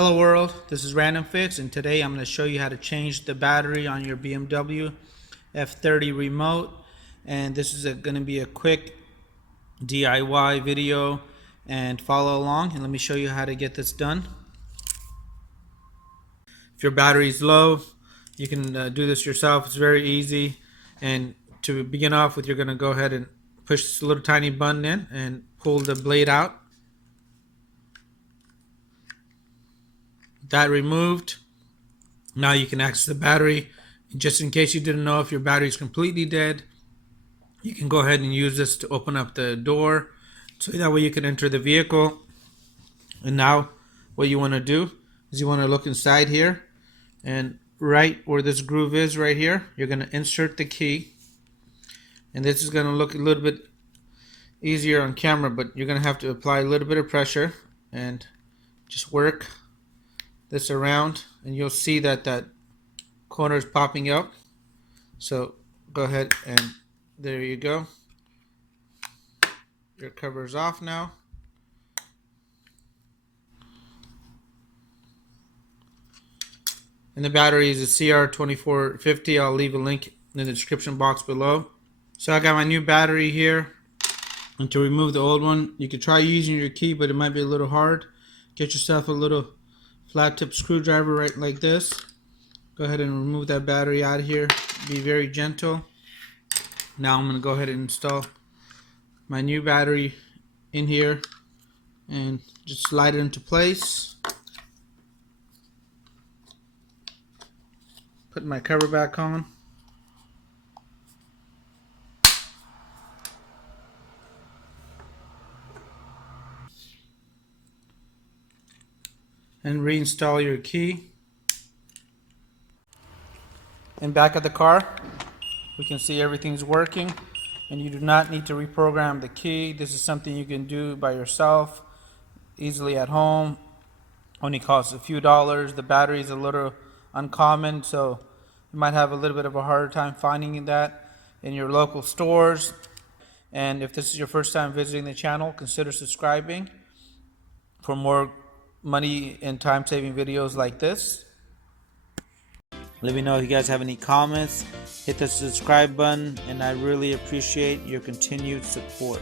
Hello world, this is RandomFIX, and today I'm going to show you how to change the battery on your BMW F30 remote. And this is going to be a quick DIY video, and follow along and let me show you how to get this done. If your battery is low, you can do this yourself. It's very easy. And to begin off with, you're going to go ahead and push this little tiny button in and pull the blade out. That removed, now you can access the battery. Just in case you didn't know, if your battery is completely dead, you can go ahead and use this to open up the door, so that way you can enter the vehicle. And now what you want to do is you want to look inside here, and right where this groove is right here, you're going to insert the key. And this is going to look a little bit easier on camera, but you're going to have to apply a little bit of pressure and just work this around, and you'll see that that corner is popping up. So go ahead, and there you go. Your cover is off now. And the battery is a CR2450. I'll leave a link in the description box below. So I got my new battery here, and to remove the old one, you could try using your key, but it might be a little hard. Get yourself a little flat tip screwdriver right like this. Go ahead and remove that battery out of here. Be very gentle. Now I'm going to go ahead and install my new battery in here and just slide it into place. Put my cover back on. And reinstall your key. And back at the car, we can see everything's working, and you do not need to reprogram the key. This is something you can do by yourself easily at home. Only costs a few dollars. The battery is a little uncommon, so you might have a little bit of a harder time finding that in your local stores. And if this is your first time visiting the channel, consider subscribing for more money and time saving videos like this. Let me know if you guys have any comments. Hit the subscribe button, and I really appreciate your continued support.